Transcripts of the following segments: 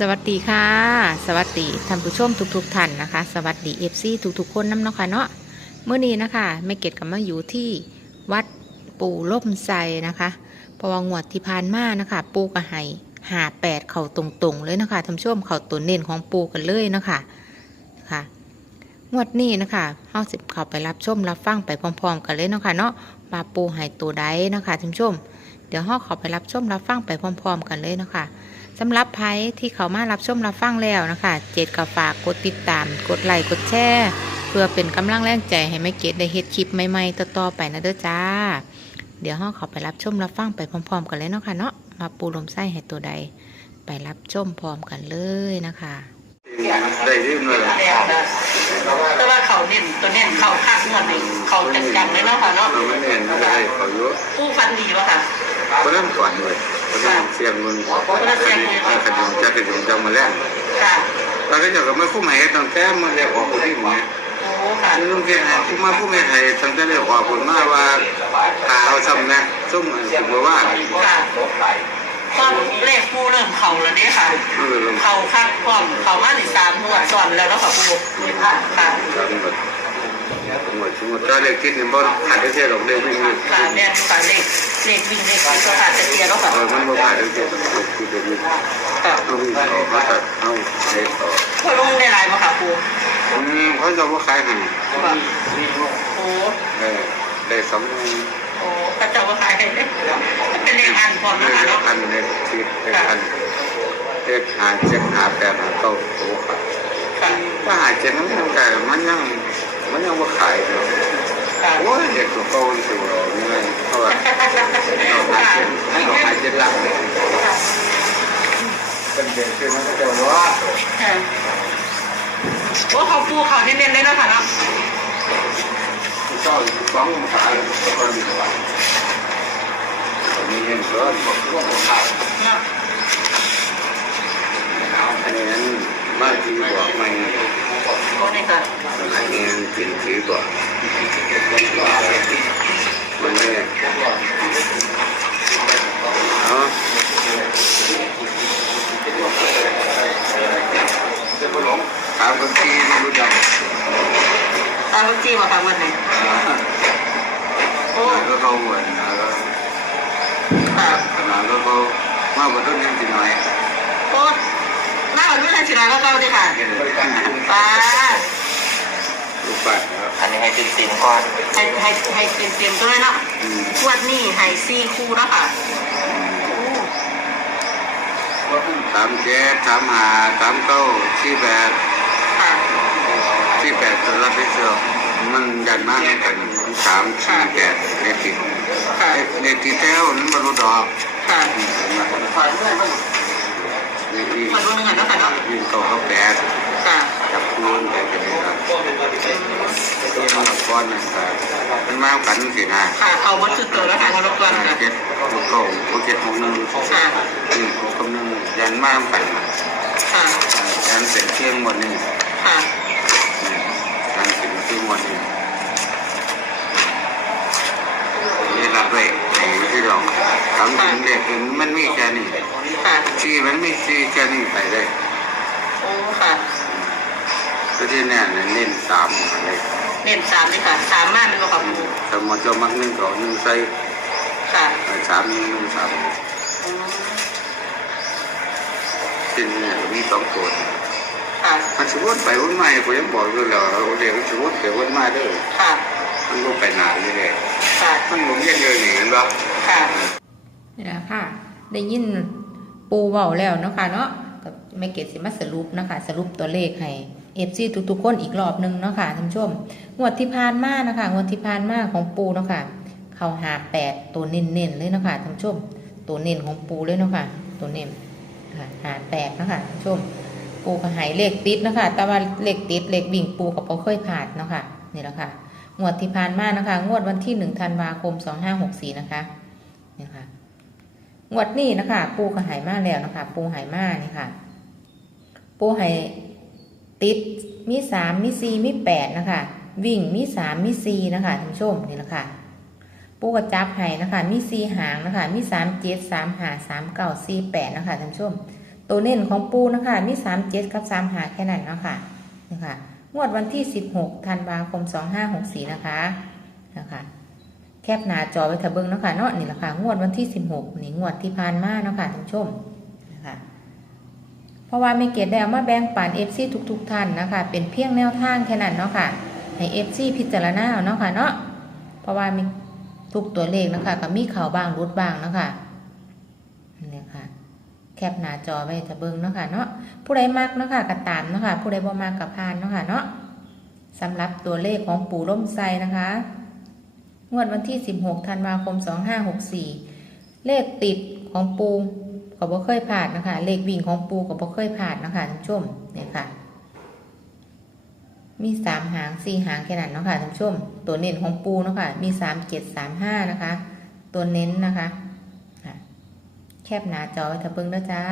สวัสดีค่ะ สวัสดีท่านผู้ชมทุกๆท่านนะคะ สวัสดีเอฟซีทุกๆคนน้ำเนาะค่ะเนาะเมื่อนี้นะคะแม่เกดกับมาอยู่ที่วัดปู่ล่มไทรนะคะเพราะว่างวดที่ผ่านมานะคะ ปูกระไห้หาแปดเข่าตรงๆ เลยนะคะท่านผู้ชมเข่าตัวเน้นของปูกันเลยนะคะค่ะงวดนี้นะคะเฮาสิบเข้าไปรับชมรับฟังไปพร้อมๆ กันเลยนะคะเนาะว่าปูใหายตัวใดนะคะท่านผู้ชม เดี๋ยวเฮาเข้าไปรับชมรับฟังไปพร้อม ๆ กันเลยเนาะคะสำหรับไพ่ที่เขามารับชมรับฟังแล้วนะคะ เจดกับฝากกดติดตาม กดไลค์กดแชร์เพื่อเป็นกำลังแรงใจให้ไม่เกดได้เฮ็ดคลิปใหม่ๆต่อๆไปนะเด้อจ้า เดี๋ยวห้องเขาไปรับชมรับฟังไปพร้อม ๆ กันเลยเนาะค่ะเนาะมาปูลมไส้ให้ตัวใด ไปรับชมพร้อมกันเลยนะคะได้ที่เมื่อไหร่แต่ว่าเขาเน้นตัวเน้นเขาคาดหมดเลยเขาจังๆเลยเนาะค่ะเนาะเราไม่เห็นไม่ได้เขาเยอะผู้ฟันดีวะค่ะ เพราะนั้นก่อนเลยเพราะนั้นเสียงมึงขนมจะขนมจะมาแล้วค่ะเราก็จะก็ไม่คู่ใหม่ตั้งแต่มันเรียกออกคนที่หมอโอ้ค่ะนี่ลุงเกียรติผู้มาผู้ไม่ไทยตั้งแต่เรียกออกคนมาว่าพาเอาซ้ำนะซุ่มสมมติว่าค่ะตอนเลขผู้เริ่มเขาแล้วเนี่ยค่ะเออลงเขาคัดพร้อมเขามาหนึ่งสามหนวดสอนแล้วเนาะค่ะผู้ค่ะค่ะสาม หมดหมดหมดถ้าเรียกคิดเนี่ยบ่ขาดได้เท่าหรอกเรียกไม่มีค่ะแม่นค่ะเลขเลขวิ่งเลขวิ่งตัวขาดจะเตียเนาะค่ะเออมันบ่ขาดได้เท่าหรอกคือจะมีค่ะเอาวิ่งต่อเขาตัดเอาเด็กต่อพ่อลุงได้หลายมาค่ะผู้อืมเขาจะว่าขายให้ค่ะโอ้เออได้สองหมื่นโอ้กระเจ้าก็ขายให้เลยเป็นเลขอันพร้อมเลนะคะขเนาะพันเลขสิบเลขพันเลขหาเจ็ดหาแปดหาเก้าโอ้ครับค่ะถ้าหาเจ็ดนั้นยังแต่มันยัง มันยังว่าขายอยู่ค่ะโอ้ยเด็กตัวโตมันสูงเราเนี่ไงเพราะว่าเราหาเจ็ดเราหาเจ็ดหลักเลยเป็นเด็กคือมันก็จะว่าโอ้เขาปูเขาเน้นๆเลยนะคะเนาะเจ้าสองขาตัวคนนี้ว่ามีเงินเกินบอกว่าขายเนาอันนี้มาที่บอกไม่ โอ้นี่ค่ะอันนี้กินถือก่อนมันไม่เอาถามคนที่รู้จักตามจี้ มาค่ะวันไหนโอ้ก็เขาเหมือนแล้วค่ะขนาดก็เขามาบนต้นยังกินหน่อยโอ้หน้าเหมือนไม่ทันสิลาก็เก่าดิค่ะป้าลูกปัดครับอันนี้ให้ติดสินก่อนให้ให้ให้เต็มเต็มๆก็เลยเนาะอืมขวดนี่ให้ซี่คู่เนาะค่ะโอ้สามเจ็ดสามห้าสามเก้าสี่แปดค่ะสี่แปดรับได้เชียวมันยันมากกันสามสี่แปดเลขติดค่ะเลขติดแถวนั้นบรรลุดอกค่ะ เลขที่มดูหนึ่งอะเนาะค่ะเนาะวิ่งเก้าเขาแปดค่ะจับคูณแต่จะได้ครับตัวละก้อนะครับมันมากันสินะค่ะเอาวัตถุตัวแล้วค่ะมารบกวนค่ะเจ็ดหกเก้าหกเจ็ดหกหนึ่งค่ะหนึ่งหกกับหนึ่งยันมากันค่ะยันเสร็จเที่ยงหมดนี่งค่ะยันเสร็จเที่ยงหมดนี่นี่งรับเลยไอ้ที่ลอง ทำถึงเด็กมันมีแค่นี้ค่ะที่มันมีที่แค่นี้ไปได้โอ้ค่ะ ก็ที่เนี่ยเน้นสามเลยเน้นสามเลยค่ะสามมากเลยค่ะครูสมมติจะมักหนึ่งสองหนึ่งใส่ค่ะสามหนึ่งหนึ่งสามอืมที่นี่มีสองตัวค่ะมันสมมติไปวันใหม่ผมยังบอกอยู่แล้วเดี๋ยวสมมติเดี๋ยววันใหม่เด้อค่ะมันก็ไปนานเลยค่ะมันหมุนเวียนเลยนี่เห็นปะค่ะ นี่แหละค่ะ ได้ยินปูเว้าแล้วเนาะค่ะเนาะกับแม่เกดสิมาสรุปนะคะสรุปตัวเลขให้เอฟซีทุกๆคนอีกรอบหนึงเนาะค่ะท่านผู้ชมงวดที่ผ่านมานะคะงวดที่ผ่านมาของปูเนาะค่ะเขาหาแปดตัวเน้นๆเลยเนาะค่ะท่านผู้ชม ตัวเน้นของปูเลยเนาะค่ะตัวเน้นค่ะหาแปดนะคะท่านผู้ชม ปูก็หายเลขติดนะคะแต่ว่าเลขติดเลขวิ่งปูกับเขาเคยผ่านเนาะค่ะนี่แหละค่ะงวดที่ผ่านมานะคะ งวดวันที่หนึ่งธันวาคมสองห้าหกสี่นะคะนี่ค่ะ งวดนี้นะคะ ปูก็หายมาแล้วนะคะ ปูหายมานี่ค่ะ ปูหายติดมีสามมีสี่มีแปดนะคะ วิ่งมีสามมีสี่นะคะท่านผู้ชมนี่แหละค่ะปูกระจับให้นะคะ มีสี่หางนะคะ มีสามเจ็ดสามหาสามเก้าสี่แปดนะคะท่านผู้ชม ตัวเน้นของปูนะคะ มีสามเจ็ดกับสามหาแค่นั้นนะคะนะคะงวดวันที่สิบหกธันวาคมสองห้าหกสี่นะคะนะคะ แคปหน้าจอไว้ถ้าเบิ่งเนาะค่ะเนาะนี่แหละค่ะงวดวันที่สิบหกนี่งวดที่ผ่านมาเนาะค่ะท่านผู้ชมนะคะเพราะว่าไม่เกตได้เอามาแบ่งปันเอฟซีทุก ๆ ท่านนะคะ เป็นเพียงแนวทางแค่นั้นเนาะค่ะให้เอฟซีพิจารณาเนาะค่ะเนาะเพราะว่ามีทุกตัวเลขนะคะก็มีข่าวบางรุดบางเนาะค่ะนี่ค่ะแคปหน้าจอไว้ถ้าเบิ่งเนาะค่ะเนาะผู้ใดมักเนาะค่ะก็ตามเนาะค่ะผู้ใดบ่มักก็ผ่านเนาะค่ะเนาะสำหรับตัวเลขของปู่ร่มไทรนะคะ งวดวันที่ 16 ธันวาคม 2564 เลขติดของปูก็บ่เคยผ่านนะคะ เลขวิ่งของปูก็บ่เคยผ่านนะคะท่านชมเนี่ยค่ะ มีสามหางสี่หางแค่นั้นเนาะค่ะท่านชม ตัวเน้นของปูเนาะค่ะมีสามเจ็ดสามห้านะคะ ตัวเน้นนะคะแคบหน้าจอไว้ถ้าเบิ่งแล้วจ้า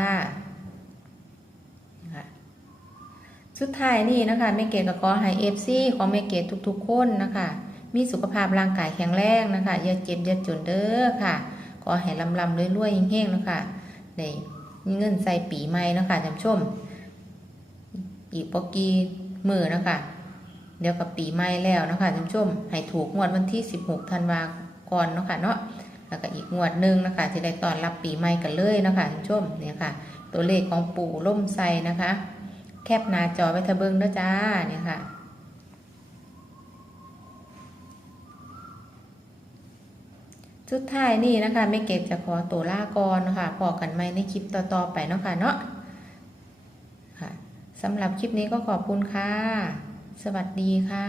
สุดท้ายนี่นะคะแม่เกดก็ขอให้เอฟซีของแม่เกดทุกๆคนนะคะ มีสุขภาพร่างกายแข็งแรงนะคะอย่าเจ็บอย่าจนเด้อค่ะขอให้ลำลำรวยๆเฮงๆนะคะได้เงินใส่ปีใหม่นะคะท่านชม อีกปกีมือนะคะเดี๋ยวกับปีใหม่แล้วนะคะท่านชม ให้ถูกงวดวันที่ 16ธันวาคมนะคะเนาะแล้วก็อีกงวดหนึ่งนะคะที่ได้ตอนรับปีใหม่กันเลยนะคะท่านชมเนี่ยค่ะ ตัวเลขของปู่ล่มไซนะคะ แคปหน้าจอไว้ทะเบิงเด้อจ้าเนี่ยค่ะ สุดท้ายนี่นะคะแม่เก็บจะขอตัวลากรนะคะพอกันไหมในคลิปต่อๆไปเนาะค่ะเนาะค่ะสำหรับคลิปนี้ก็ขอบคุณค่ะ สวัสดีค่ะ